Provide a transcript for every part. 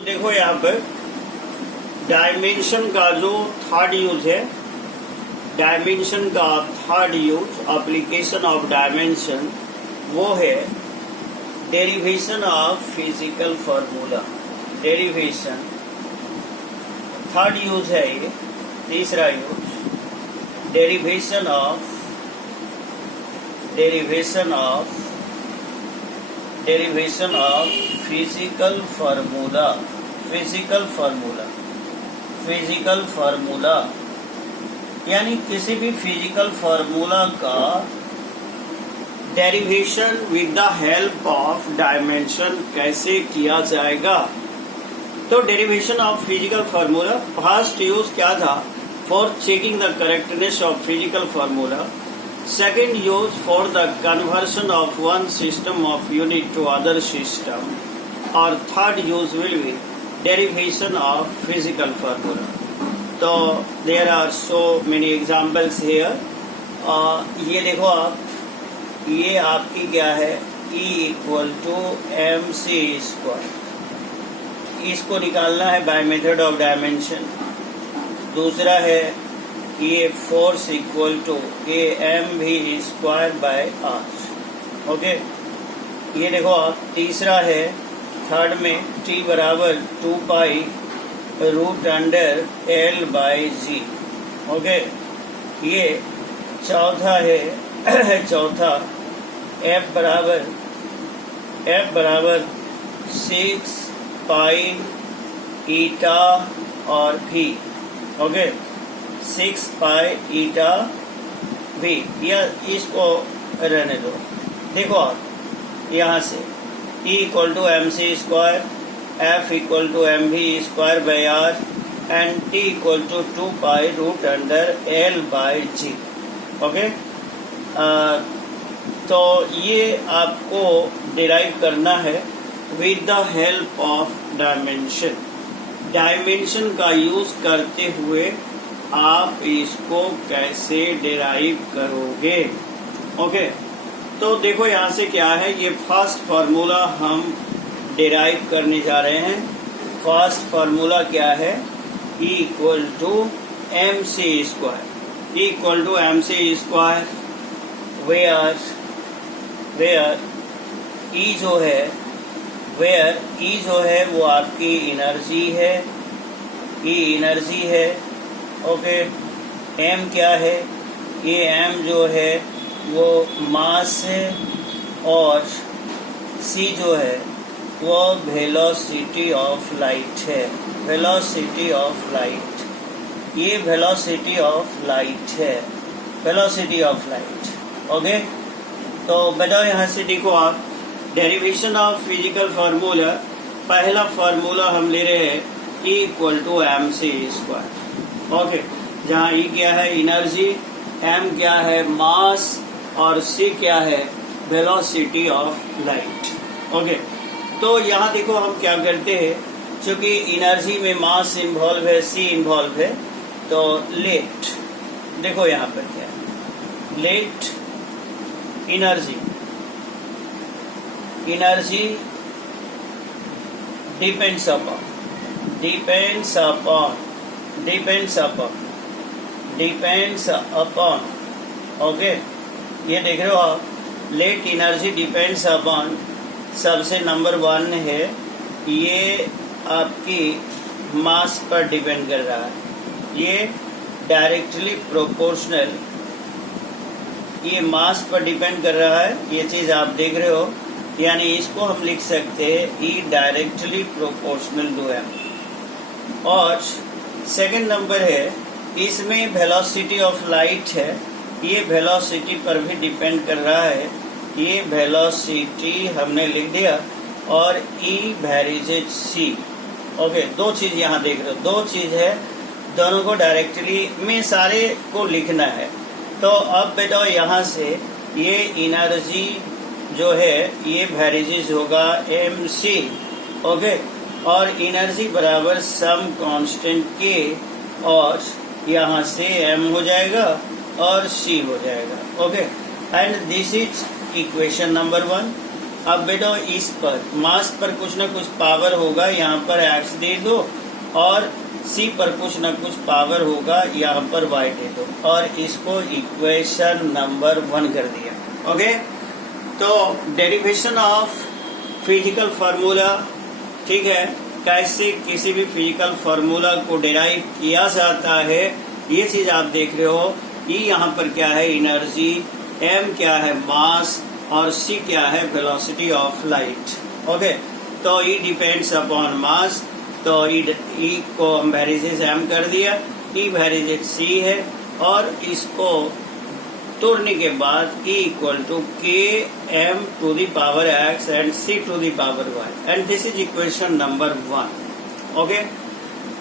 देखो यहाँ पर डायमेंशन का जो थर्ड यूज है, डायमेंशन का third use, application of dimension, वो है derivation of physical formula. Derivation third use है ये। तीसरा use derivation of physical formula यानी किसी भी फिजिकल फार्मूला का derivation with the help of dimension कैसे किया जाएगा। तो derivation of physical formula first use क्या था? For checking the correctness of physical formula. Second use for the conversion of one system of unit to other system, or third use will be derivation of physical formula. So there are so many examples here. ये देखो आप, ये आपकी क्या है? E equal to mc square। इसको निकालना है by method of dimension। दूसरा है ये force equal to a M V square by R. Okay, ये देखो आप। तीसरा है थर्ड में टी बराबर 2 pi root under L by G. Okay, ये चौथा है चौथा एफ बराबर 6 पाई ईटा और भी। ओके, 6 पाई ईटा भी, या इसको रहने दो। देखो आप यहाँ से E equal to M C square, F equal to M V square by R and T equal to 2 pi root under L by ji. Okay, तो ये आपको डिराइव करना है with the help of dimension. Dimension का use करते हुए आप इसको कैसे डिराइव करोगे। ओके, तो देखो यहाँ से क्या है, ये फर्स्ट फार्मूला हम डिराइव करने जा रहे हैं। फर्स्ट फार्मूला क्या है? E equal to M C square. E equal to M C square where E जो है वो आपकी एनर्जी है। E एनर्जी है। ओके, एम क्या है? ये एम जो है वो मास है, और सी जो है वो वेलोसिटी ऑफ लाइट है। वेलोसिटी ऑफ लाइट, ये वेलोसिटी ऑफ लाइट है। Velocity of light. ओके, तो बताओ यहाँ से देखो आप, डेरिवेशन ऑफ फिजिकल फार्मूला, पहला फार्मूला हम ले रहे हैं E equal to M C square. Okay, जहाँ E क्या है? एनर्जी, M क्या है? मास, और C क्या है? Velocity of light. ओके, तो यहाँ देखो हम क्या करते हैं, चूंकि एनर्जी में मास इन्वॉल्व है, C इन्वॉल्व है, तो लेट, देखो यहाँ पर क्या है, let energy depends upon. Okay, ये देख रहे हो आप, लेट एनर्जी डिपेंड्स अपॉन, सबसे नंबर 1 है, ये आपकी मास पर डिपेंड कर रहा है। ये डायरेक्टली प्रोपोर्शनल, ये मास पर डिपेंड कर रहा है, ये चीज आप देख रहे हो। यानी इसको हम लिख सकते हैं E directly proportional to M। और सेकंड नंबर है, इसमें वेलोसिटी ऑफ लाइट है, ये वेलोसिटी पर भी डिपेंड कर रहा है। ये वेलोसिटी हमने लिख दिया, और E वेरीजेज C। ओके, दो चीज यहाँ देख रहे हो, दो चीज है, दोनों को डायरेक्टली में सारे को लिखना है। तो अब बताओ यहाँ से, ये एनर्जी जो है ये वेरीजेज होगा mc। ओके, और एनर्जी बराबर सम कांस्टेंट के, और यहाँ से m हो जाएगा और c हो जाएगा। Okay, and this is equation number 1। अब बेटा इस पर मास पर कुछ ना कुछ पावर होगा, यहाँ पर x दे दो, और c पर कुछ ना कुछ पावर होगा, यहाँ पर y दे दो, और इसको इक्वेशन नंबर 1 कर दिया। ओके, तो डेरिवेशन ऑफ फिजिकल फार्मूला, ठीक है, कैसे किसी भी फिजिकल फार्मूला को डेराइव किया जाता है, ये चीज आप देख रहे हो। E यहाँ पर क्या है, एनर्जी, m क्या है, मास, और c क्या है, वेलोसिटी ऑफ लाइट। ओके, तो E डिपेंड्स अपॉन मास, तो E को हम वेरिजेस m कर दिया, E वेरिजेस c है, और इसको तोड़ने के बाद E equal to k m to the power x and c to the power y, and this is equation number 1। Okay,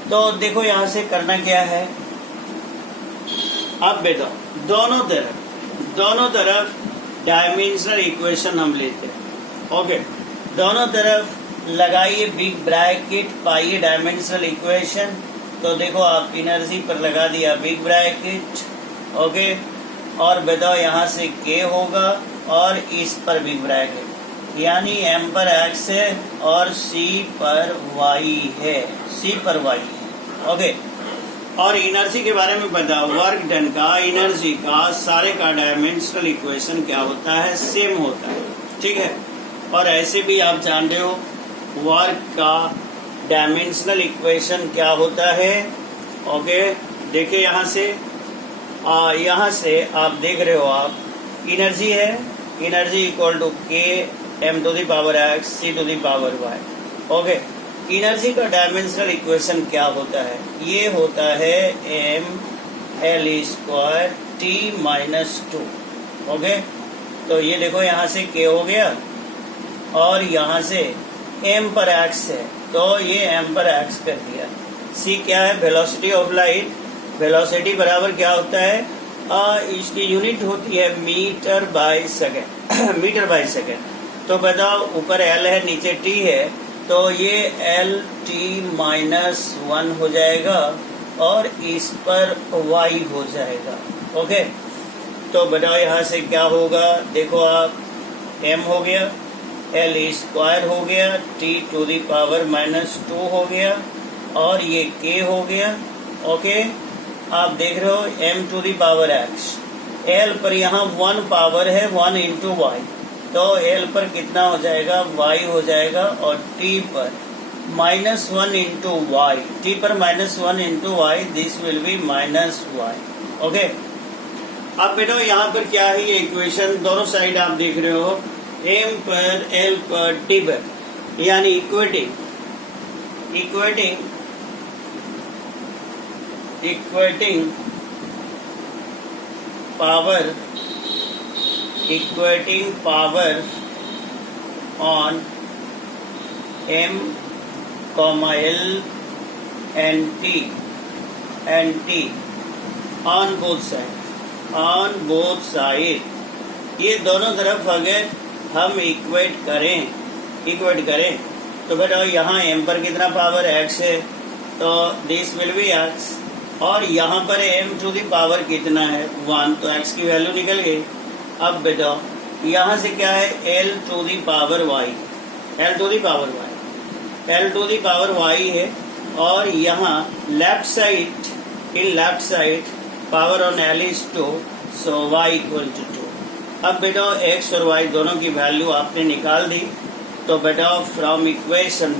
तो देखो यहाँ से करना क्या है। अब बेटा दोनों तरफ डायमेंशनल इक्वेशन हम लेते हैं। ओके, दोनों तरफ लगाइए बिग ब्रैकेट, पाइए डायमेंशनल इक्वेशन। तो देखो आप एनर्जी पर लगा दिया बिग ब्रैकेट, ओके, और बताओ यहाँ से k होगा, और इस पर बिग ब्रैकेट, यानी m पर x है और c पर y है, ओके। और एनर्जी के बारे में बताओ, वर्क डन का, एनर्जी का, सारे का डायमेंशनल इक्वेशन क्या होता है, सेम होता है, ठीक है। और ऐसे भी आप जानते हो वर्क का डायमेंशनल इक्वेशन क्या होता है। ओके, देखिए यहाँ से आप देख रहे हो, आप एनर्जी है, energy equal to k m to the power x c to the power y। Okay, energy का डायमेंशनल इक्वेशन क्या होता है, ये होता है m l square t minus 2। Okay, तो ये देखो यहाँ से k हो गया, और यहाँ से m पर x है, तो ये m पर x कर दिया। c क्या है, वेलोसिटी ऑफ लाइट, वेलोसिटी बराबर क्या होता है, इसकी यूनिट होती है metre by second metre by second. तो बताओ ऊपर l है, नीचे t है, तो ये l t माइनस 1 हो जाएगा, और इस पर y हो जाएगा। ओके, तो बताओ यहाँ से क्या होगा, देखो आप m हो गया, l स्क्वायर हो गया, t to the power minus 2 हो गया, और ये k हो गया। ओके, आप देख रहे हो m to the power x, l पर यहाँ 1 पावर है, 1 इंटू वाई, तो l पर कितना हो जाएगा, y हो जाएगा, और t पर -1 इंटू वाई, t पर -1 into Y, this will be -y। Okay, अब बेटा यहाँ पर क्या है, ये इक्वेशन दोनों साइड आप देख रहे हो, m पर l पर t पर, यानी equating power on m, l and t on both side, ये दोनों तरफ अगर हम इक्वेट करें तो बेटा यहाँ m पर कितना पावर x है, तो दिस विल बी x, और यहाँ पर m टू द पावर कितना है, 1, तो x की वैल्यू निकल गई। अब बेटा यहाँ से क्या है, l to the power y, l to the power y है, और यहाँ left side power on l is 2, so y equal to 2। अब बेटा x और y दोनों की वैल्यू आपने निकाल दी, तो बेटा फ्रॉम इक्वेशन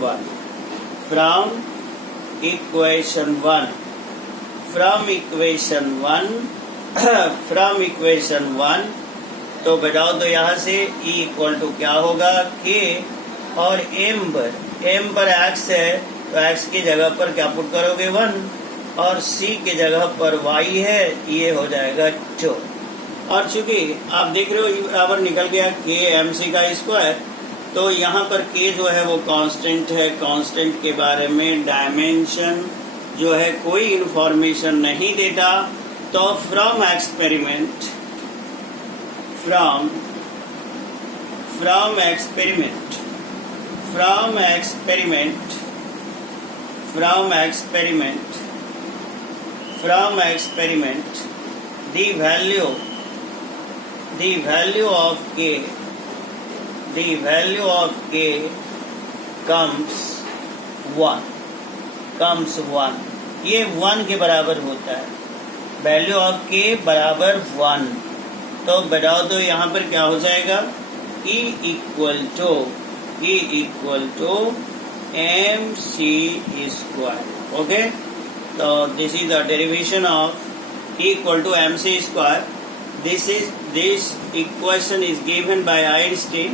वन तो बताओ, तो यहाँ से E इक्वल टू क्या होगा, k, और m पर x है, तो x की जगह पर क्या पुट करोगे, 1, और c की जगह पर y है, ये हो जाएगा 2। और चूंकि आप देख रहे हो E बराबर निकल गया k mc का स्क्वायर, तो यहाँ पर k जो है वो कांस्टेंट है। कांस्टेंट के बारे में डायमेंशन जो है कोई इंफॉर्मेशन नहीं देता, तो from experiment the value of k the value of k comes 1, ये 1 के बराबर होता है, वैल्यू ऑफ k बराबर 1, तो बताओ तो यहाँ पर क्या हो जाएगा, E equal to mc square. Okay, तो this is the derivation of E equal to mc square. This equation is given by Einstein,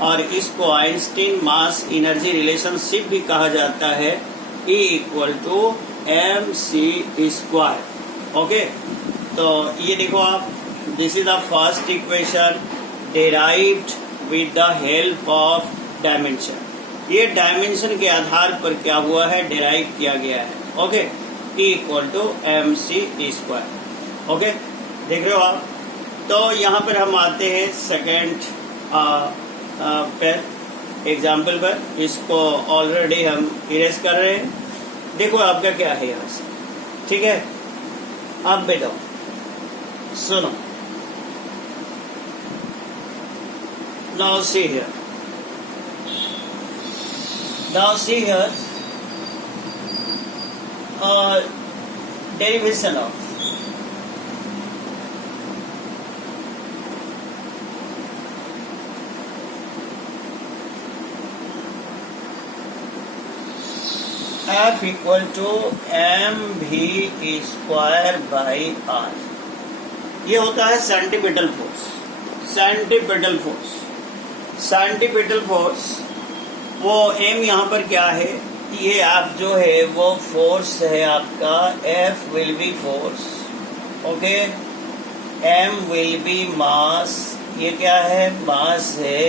और इसको आइंस्टीन मास एनर्जी रिलेशनशिप भी कहा जाता है, E equal to mc square. Okay, तो ये देखो आप, this is the first equation derived with the help of dimension. ये डायमेंशन के आधार पर क्या हुआ है, डेराइव किया गया है। Okay, E equal to mc square. Okay, देख रहे हो आप। तो यहाँ पर हम आते हैं सेकेंड पर एग्जाम्पल पर, इसको ऑलरेडी हम इरेज कर रहे हैं। देखो आपका क्या है यहाँ से, ठीक है। अब बताओ, सुनो, now see here derivation of F equal to mv square by r। ये होता है सेंटीपिटल फोर्स। वो m यहाँ पर क्या है, ये आप जो है वो फोर्स है आपका, F will be force, okay, M will be mass, ये क्या है, मास है,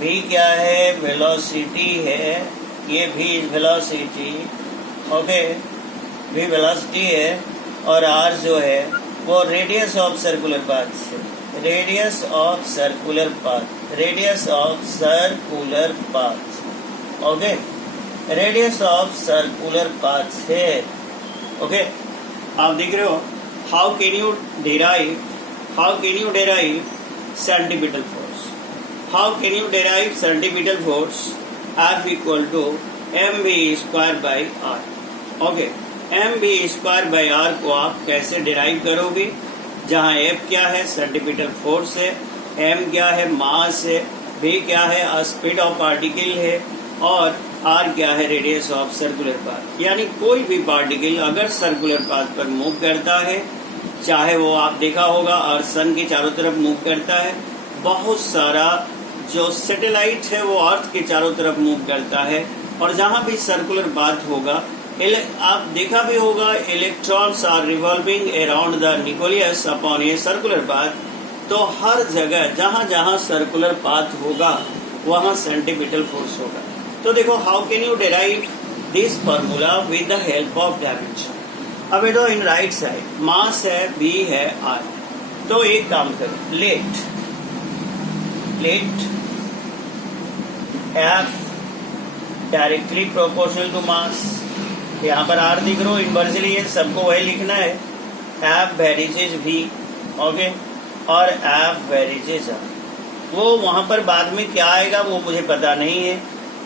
V क्या है, वेलोसिटी है, ये भी वेलोसिटी, ओके, V वेलोसिटी है, और R जो है वो रेडियस ऑफ सर्कुलर पाथ से, radius of circular path, okay, radius of circular path है। ओके, आप देख रहे हो, how can you derive centripetal force, F equal to mv square by r। Okay, mv square by r को आप कैसे derive करोगे, जहाँ F क्या है, सेंटीपिटल फोर्स है, m क्या है, मास है, v क्या है, स्पीड ऑफ पार्टिकल है, और r क्या है, रेडियस ऑफ सर्कुलर पाथ। यानी कोई भी पार्टिकल अगर सर्कुलर पाथ पर मूव करता है, चाहे वो आप देखा होगा अर्थ सन के चारों तरफ मूव करता है, बहुत सारा जो सैटेलाइट है वो अर्थ के चारों तरफ मूव करता है, और जहाँ भी सर्कुलर पाथ होगा, आप देखा भी होगा, electrons are revolving around the nucleus upon a circular path. तो हर जगह जहाँ जहाँ सर्कुलर पाथ होगा वहाँ सेंटीपिटल फोर्स होगा। तो देखो, how can you derive this formula with the help of dimension. अब देखो, इन राइट साइड मास है, v है, r। तो एक काम करो, let F directly proportional to mass, यहाँ पर r लिख लो, इनवर्सली है, सबको वही लिखना है, F वेरिजेज v, ओके, और F वेरिजेज r। वो वहां पर बाद में क्या आएगा वो मुझे पता नहीं है।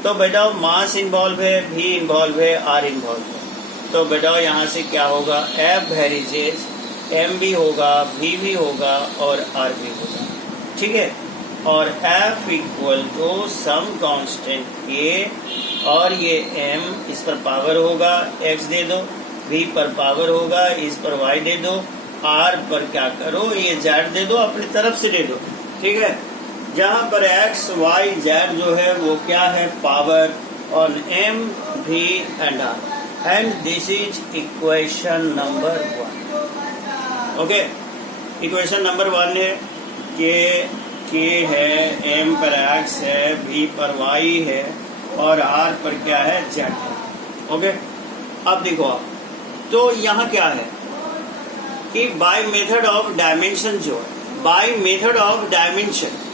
तो बताओ, मास इन्वॉल्व है, v इन्वॉल्व है, r इन्वॉल्व है, तो बताओ यहाँ से क्या होगा, F वेरिजेज m भी होगा, v भी होगा, और r भी होगा, ठीक है। और F equal to some constant k, और ये m इस पर पावर होगा, x दे दो, v पर पावर होगा, इस पर y दे दो, r पर क्या करो, ये z दे दो, अपनी तरफ से दे दो, ठीक है। जहाँ पर x, y, z जो है वो क्या है, power on m, v and r, and this is equation number 1। Okay, equation number 1 है k है, m पर x है, v पर y है, और r पर क्या है, z है। ओके, अब देखो आप, तो यहाँ क्या है कि बाय मेथड ऑफ डायमेंशन जो है, बाय मेथड ऑफ डायमेंशन,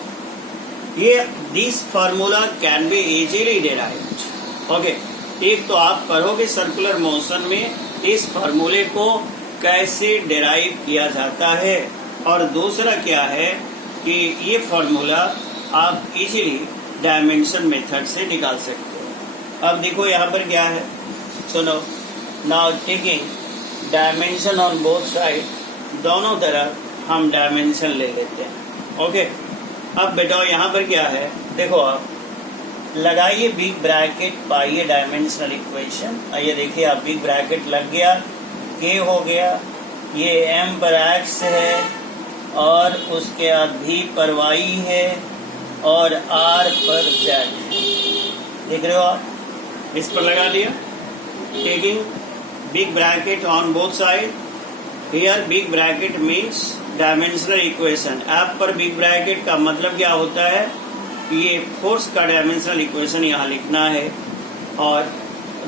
ये this formula can be easily derived. Okay, एक तो आप करोगे सर्कुलर मोशन में इस फार्मूले को कैसे डेराइव किया जाता है, और दूसरा क्या है कि ये फार्मूला आप इजीली डायमेंशन मेथड से निकाल सकते हो। अब देखो यहाँ पर क्या है, सुनो। Now taking dimension on both side, दोनों तरफ हम डायमेंशन ले लेते हैं। ओके, अब बेटा यहाँ पर क्या है, देखो आप लगाइए बिग ब्रैकेट, पाइए डायमेंशनल इक्वेशन। ये देखिए आप, बिग ब्रैकेट लग गया, के हो गया, ये m पर x है और उसके बाद v पर y है और r पर z है। देख रहे हो आप, इस पर लगा दिया। Taking big bracket on both side, here big bracket means dimensional equation. App पर बिग ब्रैकेट का मतलब क्या होता है, ये फोर्स का डायमेंशनल इक्वेशन यहाँ लिखना है और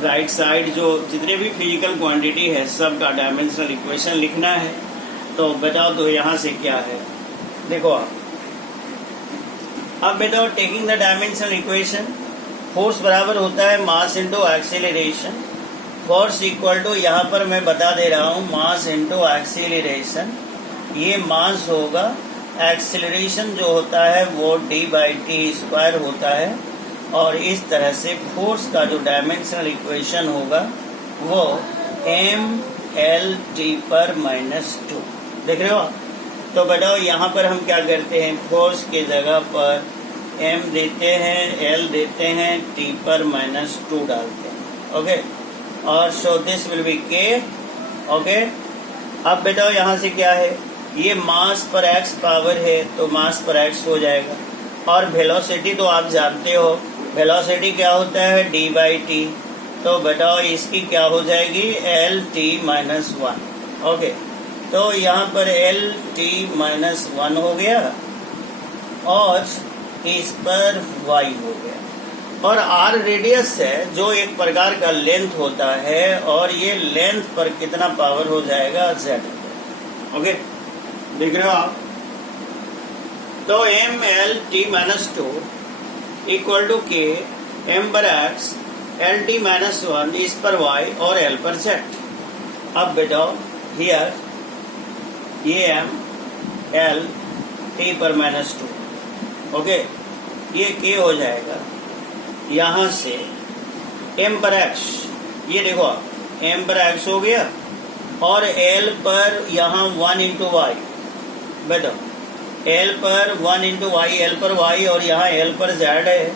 राइट साइड जो जितने भी फिजिकल क्वांटिटी है सब का डायमेंशनल इक्वेशन लिखना है। तो बताओ तो यहाँ से क्या है, देखो आप। अब बताओ, taking the dimensional equation, force बराबर होता है mass into acceleration. Force equal to, यहाँ पर मैं बता दे रहा हूँ, मास इंटू एक्सेलरेशन। ये मास होगा, एक्सेलरेशन जो होता है वो d/t² होता है और इस तरह से फोर्स का जो डायमेंशनल इक्वेशन होगा वो mLT पर -2। देख रहे हो। तो बताओ यहाँ पर हम क्या करते हैं, फोर्स के जगह पर m देते हैं, L देते हैं, T पर -2 डालते हैं। ओके, और so this will B K। Okay, अब बताओ यहाँ से क्या है, ये मास पर x पावर है तो मास पर x हो जाएगा। और वेलोसिटी तो आप जानते हो, वेलोसिटी क्या होता है, d/t। तो बताओ इसकी क्या हो जाएगी, LT-1। ओके, तो यहाँ पर LT-1 हो गया और इस पर y हो गया। और r रेडियस है जो एक प्रकार का लेंथ होता है और ये लेंथ पर कितना पावर हो जाएगा, z। ओके, देख रहे हो आप। तो mLT-2 equal to K, m पर x, LT-1 इस पर y और L पर z। अब बताओ हियर ये m, L, T पर -2। ओके, ये K हो जाएगा यहाँ से m पर x, ये देखो m पर x हो गया और L पर यहाँ 1 इंटू y। बताओ L पर 1 इंटू वाई, L पर y और यहाँ L पर z है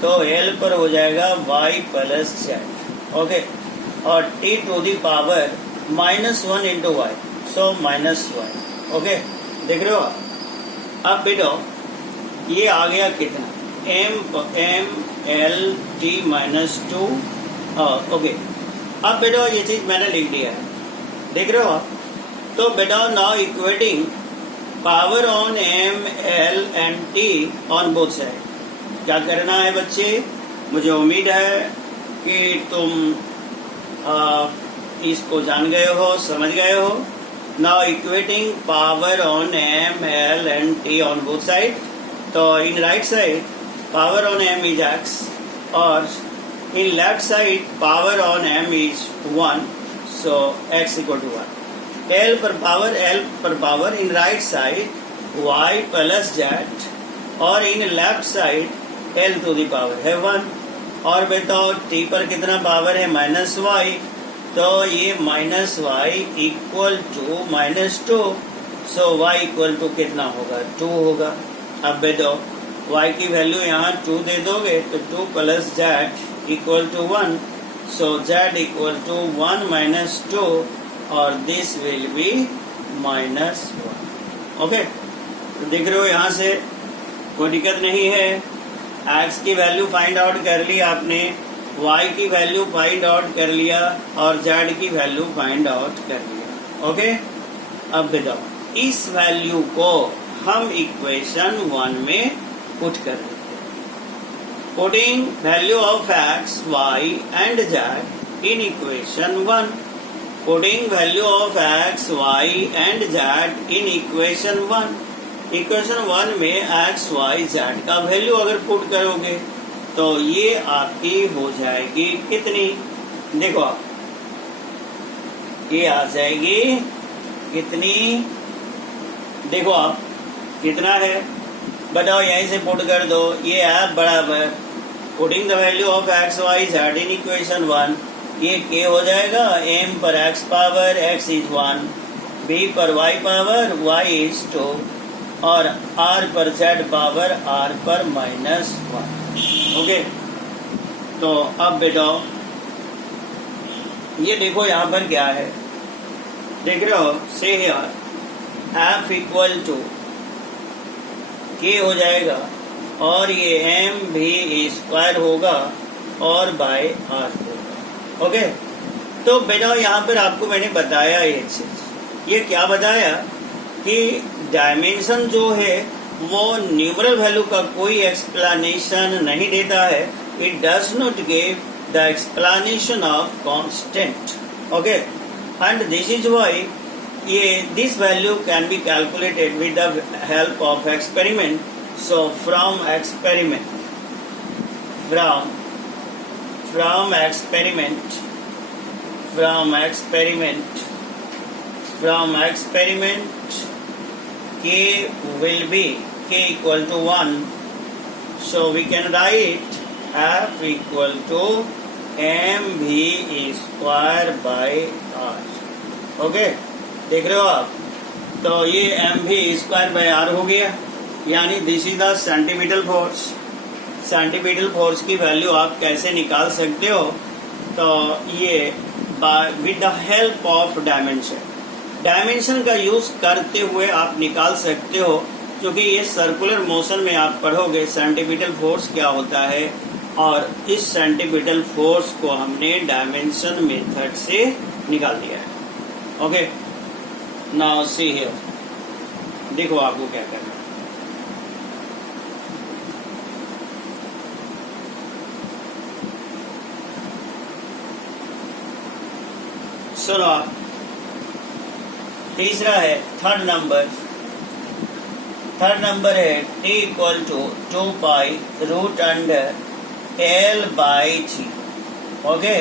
तो L पर हो जाएगा y प्लस z। ओके, और t⁻⁻1 इंटू y, सो -1। ओके, देख रहे हो आप। अब बेटो ये आ गया कितना, mLT-2। ओके, अब बेटो ये चीज मैंने लिख दिया है, देख रहे हो आप। तो बेटा now equating power on m, L and T on both side. क्या करना है बच्चे, मुझे उम्मीद है कि तुम इसको जान गए हो, समझ गए हो। Now equating power on m, L and T on both side. तो in right side power on m is x और in left side power on m is 1, so x equal to 1। L पर power in right side y plus z और in left side L to the power है 1। और बताओ t पर कितना power है, -y। तो ये -y equal to -2, so y equal to कितना होगा, 2 होगा। अब बताओ y की वैल्यू यहाँ 2 दे दोगे तो 2 plus z equal to 1, so z equal to 1 - 2 और दिस विल बी -1। ओके, तो देख रहे हो यहाँ से कोई दिक्कत नहीं है। x की वैल्यू फाइंड आउट कर ली आपने, y की वैल्यू फाइंड आउट कर लिया और z की वैल्यू फाइंड आउट कर लिया। ओके, अब बताओ इस वैल्यू को हम इक्वेशन 1 में पुट कर देते हैं। Putting value of x, y and z in equation 1। Putting value of x, y and z in equation 1। Equation 1 में x, y, z का वैल्यू अगर पुट करोगे तो ये आपकी हो जाएगी कितनी, देखो आप, ये आ जाएगी कितनी, देखो आप कितना है बताओ यहीं से पुट कर दो, ये है बराबर putting the value of X Y Z in equation 1, ये के हो जाएगा m पर x पावर x इज 1, b पर y पावर y इज 2 और r पर z पावर r पर -1। ओके, तो अब बेटा ये देखो यहाँ पर क्या है, देख रहे हो, से हियर f इक्वल टू के हो जाएगा और ये m भी स्क्वायर होगा और बाय r होगा। ओके, तो बेटा यहाँ पर आपको मैंने बताया ये चीज, ये क्या बताया कि डायमेंशन जो है वो न्यूमरल वैल्यू का कोई एक्सप्लेनेशन नहीं देता है, it does not give the explanation of constant. Okay, and this is why ये this value can be calculated with the help of experiment. So from experiment k will be k equal to 1, so we can write f equal to mv square by r। Okay, देख रहे हो आप, तो ये mv square by r हो गया, यानी this is the centimetre force. Centimetre force की वैल्यू आप कैसे निकाल सकते हो, तो ये with the help of dimension, dimension का यूज करते हुए आप निकाल सकते हो, क्योंकि ये सर्कुलर मोशन में आप पढ़ोगे सेंटीमीटर फोर्स क्या होता है, और इस सेंटीमीटर फोर्स को हमने डायमेंशन मेथड से निकाल दिया है। ओके, नाउ सी हियर, देखो आपको क्या करना है। सुनो, तीसरा है थर्ड नंबर है t equal to 2 pi root under l by ji. Okay,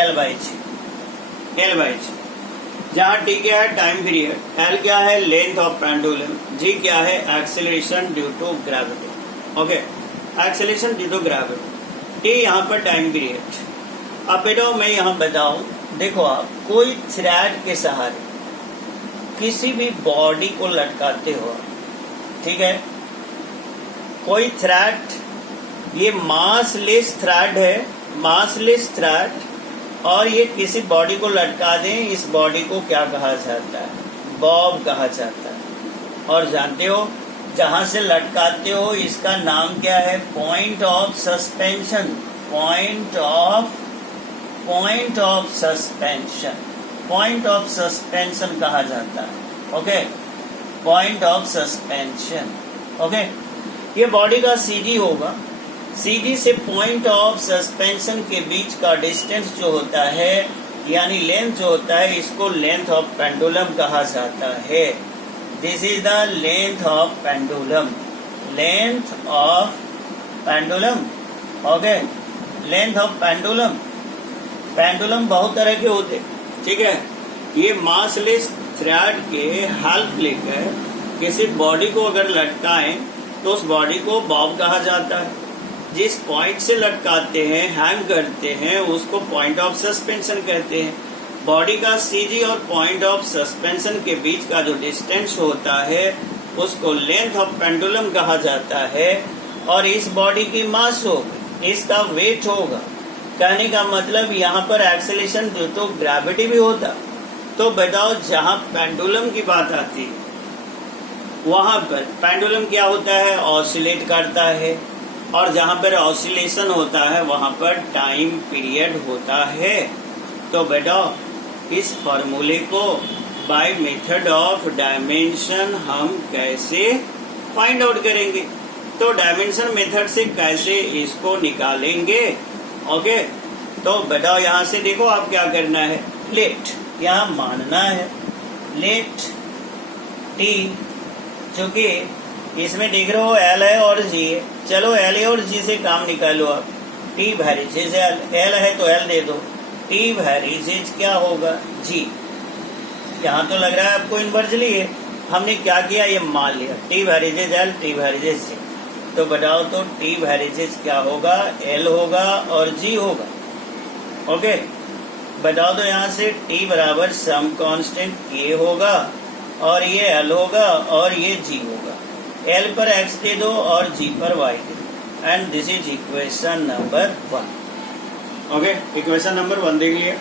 l by g, जहाँ t क्या है टाइम पीरियड, l क्या है लेंथ ऑफ पेंडुलम, g क्या है acceleration due to gravity. Okay, acceleration due to gravity, t यहाँ पर time period. अब बेटा मैं यहाँ बताऊं, देखो आप कोई थ्रेड के सहारे किसी भी बॉडी को लटकाते हो, ठीक है, कोई थ्रेड, ये मासलेस थ्रेड है, मासलेस थ्रेड, और ये किसी बॉडी को लटका दें, इस बॉडी को क्या कहा जाता है, बॉब कहा जाता है। और जानते हो जहां से लटकाते हो इसका नाम क्या है, point of suspension, point of suspension कहा जाता है। Okay, point of suspension. Okay, ये बॉडी का सीधी होगा, सीधी से पॉइंट ऑफ सस्पेंशन के बीच का डिस्टेंस जो होता है, यानी लेंथ जो होता है, इसको लेंथ ऑफ पेंडुलम कहा जाता है। This is the length of pendulum, length of pendulum. Okay, length of pendulum, pendulum बहुत तरह के होते, ठीक है, ये मासलेस थ्रेड के हेल्प लेकर किसी बॉडी को अगर लटकाएं तो उस बॉडी को बॉब कहा जाता है। जिस पॉइंट से लटकाते हैं, हैंग करते हैं, उसको पॉइंट ऑफ सस्पेंशन कहते हैं। बॉडी का सीजी और पॉइंट ऑफ सस्पेंशन के बीच का जो डिस्टेंस होता है उसको लेंथ ऑफ पेंडुलम कहा जाता है। और इस बॉडी की मास होगी, इसका वेट होगा, कहने का मतलब यहाँ पर एक्सेलरेशन ड्यू टू ग्रेविटी भी होता। तो बताओ जहाँ पेंडुलम की बात आती है वहां पर पेंडुलम क्या होता है, ऑसिलेट करता है, और जहां पर ऑसिलेशन होता है वहां पर टाइम पीरियड होता है। तो बेटा इस फॉर्मूले को बाय मेथड ऑफ डायमेंशन हम कैसे फाइंड आउट करेंगे, तो डायमेंशन मेथड से कैसे इसको निकालेंगे। ओके, तो बेटा यहाँ से देखो आप क्या करना है, लेट यहाँ मानना है, लेट टी, चूंकि इसमें देख रहे हो एल है और जी है, चलो एल और जी से काम निकालो आप। टी वेरिजेज एल है तो एल दे दो, टी वेरिजेज क्या होगा जी। यहाँ तो लग रहा है आपको इनवर्सली है, हमने क्या किया, ये मान लिया टी वेरिजेज एल, टी वेरिजेज जी। तो बताओ तो टी वेरिजेज क्या होगा, एल होगा और जी होगा। ओके, बताओ तो यहाँ से टी बराबर सम कांस्टेंट के होगा और ये एल होगा और ये जी होगा। एल पर एक्स दे दो और जी पर वाई दे दो, and this is equation number 1। Okay, equation number 1 देख लिया,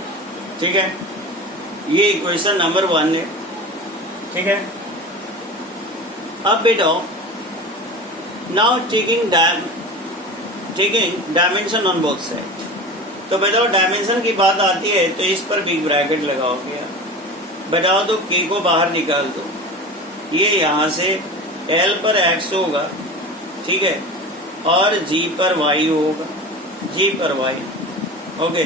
ठीक है, ये इक्वेशन नंबर 1 है, ठीक है। अब बेटा now taking dimension on both side. तो बताओ डायमेंशन की बात आती है तो इस पर बिग ब्रैकेट लगाओगे। बताओ तो के को बाहर निकाल दो, ये यहाँ से एल पर एक्स होगा, ठीक है, और जी पर वाई होगा, जी पर वाई। ओके,